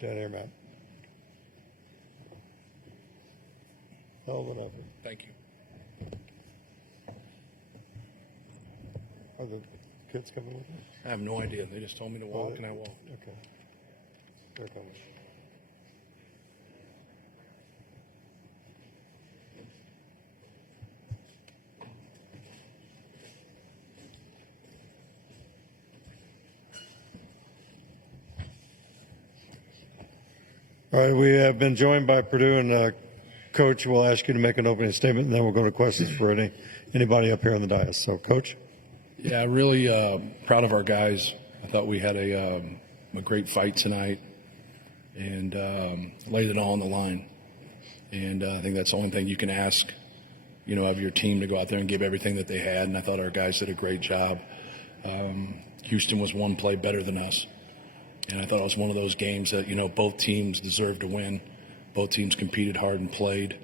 Down here, Matt. Helmet over. Thank you. Are the kids coming with you? I have no idea. They just told me to walk, and I walked. Okay. They're coming. All right, we have been joined by Purdue, and Coach will ask you to make an opening statement, and then we'll go to questions for anybody up here on the dais. So, Coach? Yeah, really proud of our guys. I thought we had a great fight tonight and laid it all on the line. And I think that's the only thing you can ask, of your team, to go out there and give everything that they had. And I thought our guys did a great job. Houston was one play better than us. And I thought it was one of those games that, both teams deserved to win. Both teams competed hard and played.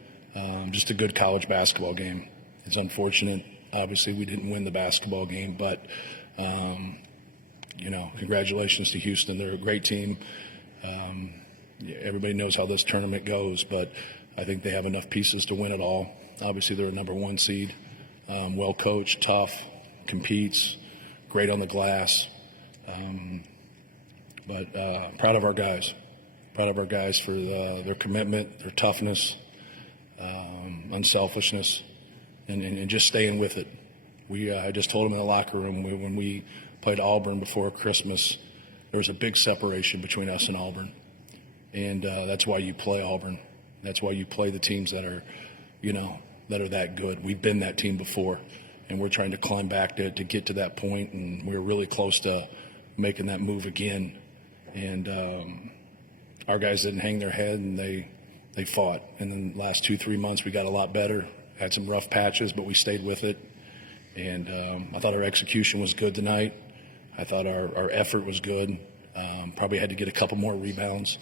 Just a good college basketball game. It's unfortunate. Obviously, we didn't win the basketball game, but, congratulations to Houston. They're a great team. Everybody knows how this tournament goes, but I think they have enough pieces to win it all. Obviously, they're a number one seed. Well coached, tough, competes, great on the glass. But proud of our guys. Proud of our guys for their commitment, their toughness, unselfishness, and just staying with it. I just told them in the locker room when we played Auburn before Christmas, there was a big separation between us and Auburn. And that's why you play Auburn. That's why you play the teams that are, that are that good. We've been that team before, and we're trying to climb back to get to that point, and we're really close to making that move again. And our guys didn't hang their head, and they fought. And then the last 2-3 months we got a lot better. Had some rough patches, but we stayed with it. And I thought our execution was good tonight. I thought our effort was good. Probably had to get a couple more rebounds.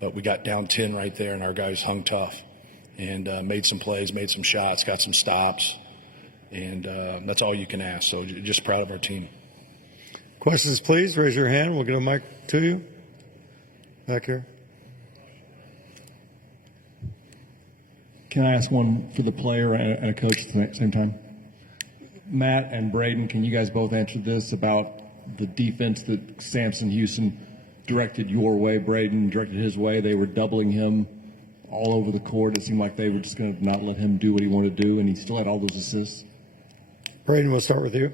But we got down 10 right there, and our guys hung tough and made some plays, made some shots, got some stops. And that's all you can ask. So just proud of our team. Questions, please. Raise your hand. We'll get a mic to you. Back here. Can I ask one for the player and a coach at the same time? Matt and Braden, can you guys both answer this about the defense that Samson Houston directed your way? Braden directed his way. They were doubling him all over the court. It seemed like they were just going to not let him do what he wanted to do, and he still had all those assists. Braden, we'll start with you.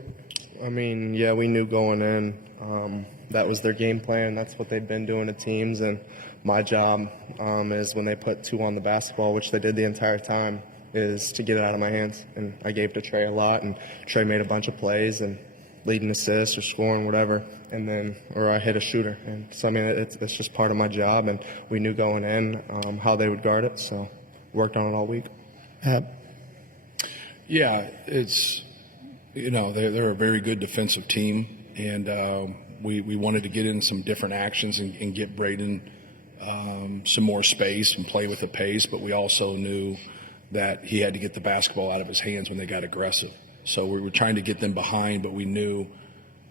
Yeah, we knew going in that was their game plan. That's what they've been doing to teams. And my job is when they put two on the basketball, which they did the entire time, is to get it out of my hands. And I gave to Trey a lot, and Trey made a bunch of plays and leading assists or scoring, whatever, or I hit a shooter. And so, it's just part of my job, and we knew going in how they would guard it, so worked on it all week. Yeah, it's, they're a very good defensive team, and we wanted to get in some different actions and get Braden some more space and play with the pace, but we also knew that he had to get the basketball out of his hands when they got aggressive. So we were trying to get them behind, but we knew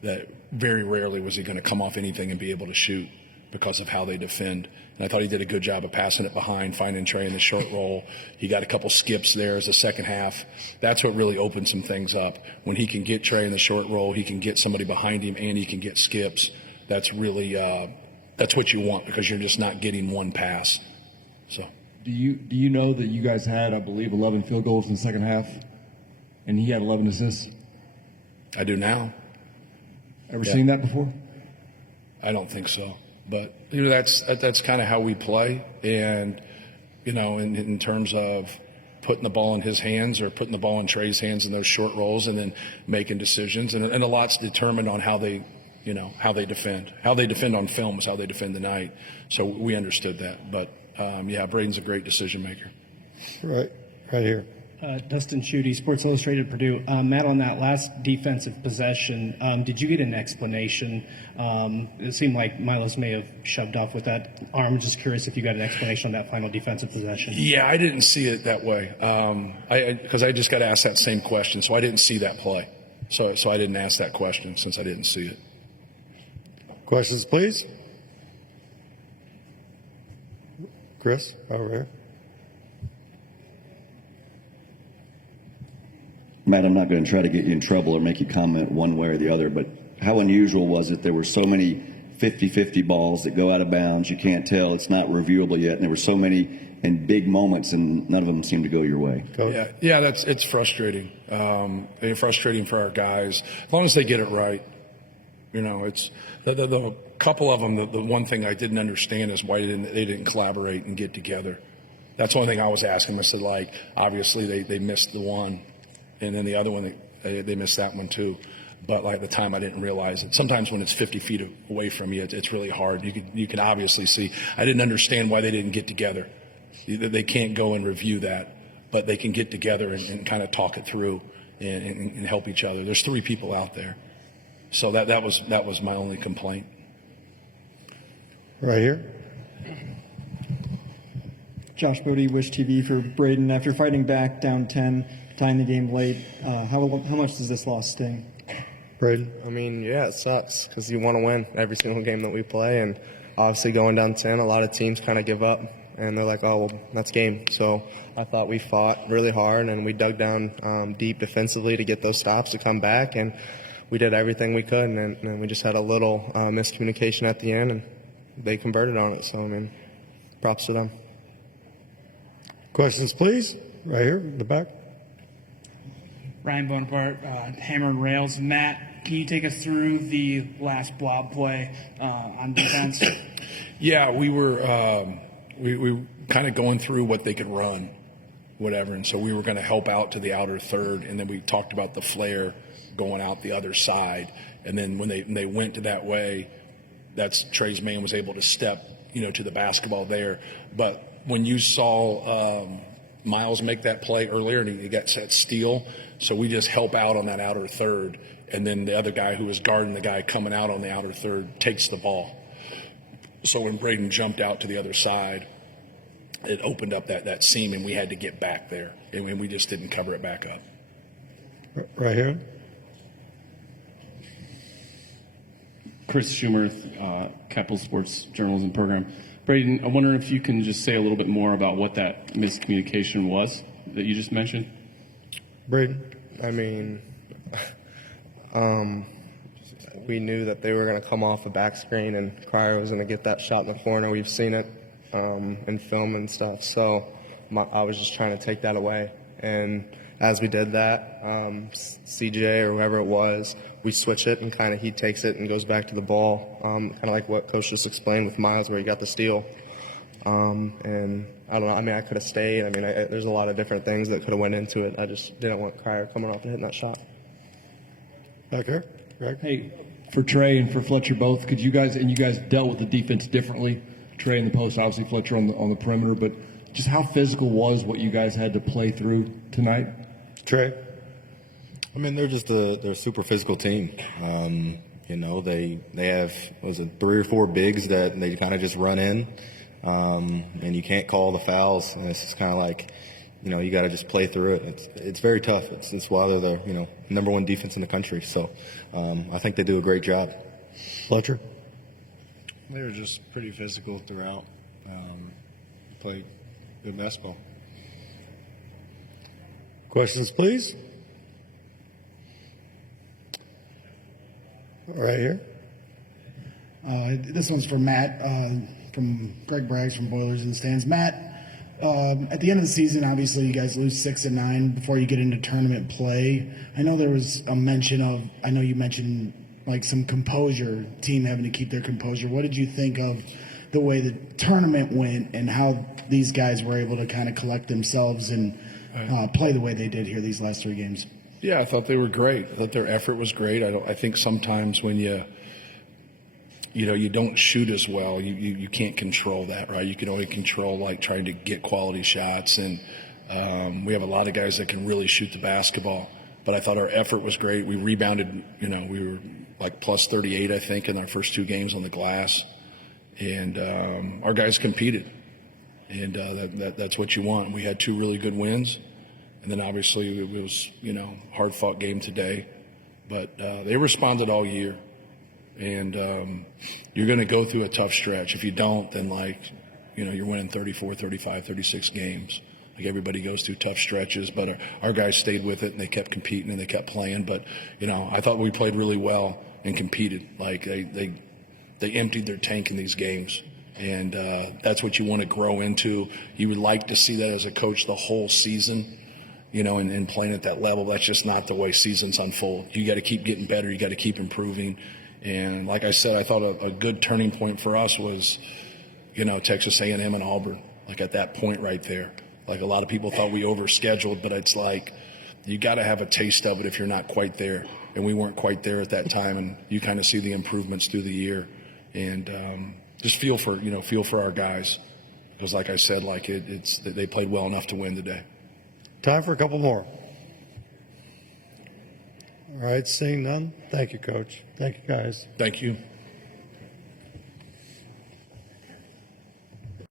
that very rarely was he going to come off anything and be able to shoot because of how they defend. And I thought he did a good job of passing it behind, finding Trey in the short roll. He got a couple skips there as the second half. That's what really opened some things up. When he can get Trey in the short roll, he can get somebody behind him, and he can get skips. That's really that's what you want, because you're just not getting one pass. So. Do you know that you guys had, I believe, 11 field goals in the second half, and he had 11 assists? I do now. Ever seen that before? I don't think so. But that's kind of how we play, and in terms of putting the ball in his hands or putting the ball in Trey's hands in those short rolls, and then making decisions, and a lot's determined on how they defend. How they defend on film is how they defend tonight. So we understood that. But Braden's a great decision maker. Right here. Dustin Schutte, Sports Illustrated, Purdue. Matt, on that last defensive possession, did you get an explanation? It seemed like Milos may have shoved off with that arm. I'm just curious if you got an explanation on that final defensive possession. Yeah, I didn't see it that way because I just got asked that same question, so I didn't see that play. So I didn't ask that question since I didn't see it. Questions, please. Chris, over here. Matt, I'm not going to try to get you in trouble or make you comment one way or the other, but how unusual was it there were so many 50-50 balls that go out of bounds? You can't tell. It's not reviewable yet. And there were so many in big moments, and none of them seemed to go your way. Yeah, it's frustrating. And frustrating for our guys. As long as they get it right, it's the couple of them. The one thing I didn't understand is why they didn't collaborate and get together. That's the only thing I was asking. I said, obviously they missed the one, and then the other one they missed that one too. But at the time, I didn't realize it. Sometimes when it's 50 feet away from you, it's really hard. You can obviously see. I didn't understand why they didn't get together. They can't go and review that, but they can get together and kind of talk it through and help each other. There's 3 people out there, so that was my only complaint. Right here. Josh Bodie, Wish TV for Braden. After fighting back down 10, tying the game late, how much does this loss sting? Braden. I mean, yeah, it sucks because you want to win every single game that we play, and obviously going down 10, a lot of teams kind of give up, and they're like, oh, well, that's game. So I thought we fought really hard, and we dug down deep defensively to get those stops to come back, and we did everything we could, and we just had a little miscommunication at the end, and they converted on it. So, I mean, props to them. Questions, please. Right here in the back. Ryan Bonaparte, Hammer and Rails. Matt, can you take us through the last blob play on defense? Yeah, we were we kind of going through what they could run, whatever, and so we were going to help out to the outer third, and then we talked about the flare going out the other side, and then when they went to that way, that's Trey's man was able to step to the basketball there. But when you saw Miles make that play earlier, and he got that steal, so we just help out on that outer third, and then the other guy who was guarding the guy coming out on the outer third takes the ball. So when Braden jumped out to the other side, it opened up that seam, and we had to get back there, and we just didn't cover it back up. Right here. Chris Schumer, Capital Sports Journalism Program. Braden, I'm wondering if you can just say a little bit more about what that miscommunication was that you just mentioned. Braden. I mean, we knew that they were going to come off a back screen and Cryer was going to get that shot in the corner. We've seen it in film and stuff. So I was just trying to take that away. And as we did that, CJ or whoever it was, we switch it and kind of he takes it and goes back to the ball, kind of like what Coach just explained with Miles where he got the steal. And I don't know. I mean, I could have stayed. I mean, there's a lot of different things that could have went into it. I just didn't want Cryer coming off and hitting that shot. Back here. Greg. Hey, for Trey and for Fletcher both, could you guys dealt with the defense differently? Trey in the post, obviously Fletcher on the perimeter, but just how physical was what you guys had to play through tonight? Trey. I mean, they're they're a super physical team. They have 3 or 4 bigs that they kind of just run in, and you can't call the fouls. And it's just kind of like, you got to just play through it. It's very tough. It's why they're the number 1 defense in the country. So I think they do a great job. Fletcher. They were just pretty physical throughout. Played good basketball. Questions, please. Right here. This one's for Matt, from Greg Braggs from Boilers in the Stands. Matt, at the end of the season, obviously you guys lose 6 and 9 before you get into tournament play. I know there was a mention of, I know you mentioned like some composure, team having to keep their composure. What did you think of the way the tournament went and how these guys were able to kind of collect themselves and play the way they did here these last 3 games? Yeah, I thought they were great. I thought their effort was great. I think sometimes when you don't shoot as well, you can't control that, right? You can only control trying to get quality shots, and we have a lot of guys that can really shoot the basketball. But I thought our effort was great. We rebounded. We were plus 38, I think, in our first 2 games on the glass, and our guys competed, and that's what you want. We had 2 really good wins. And then obviously it was, hard-fought game today. But they responded all year. And you're going to go through a tough stretch. If you don't, then, you're winning 34, 35, 36 games. Like everybody goes through tough stretches, but our guys stayed with it and they kept competing and they kept playing. But, I thought we played really well and competed. Like they emptied their tank in these games. And that's what you want to grow into. You would like to see that as a coach the whole season, and playing at that level. That's just not the way seasons unfold. You got to keep getting better. You got to keep improving. And like I said, I thought a good turning point for us was, Texas A&M and Auburn. Like at that point right there. Like a lot of people thought we overscheduled, but it's like you got to have a taste of it if you're not quite there. And we weren't quite there at that time. And you kind of see the improvements through the year. And just feel for our guys. Because like I said, they played well enough to win today. Time for a couple more. All right, seeing none. Thank you, Coach. Thank you, guys. Thank you.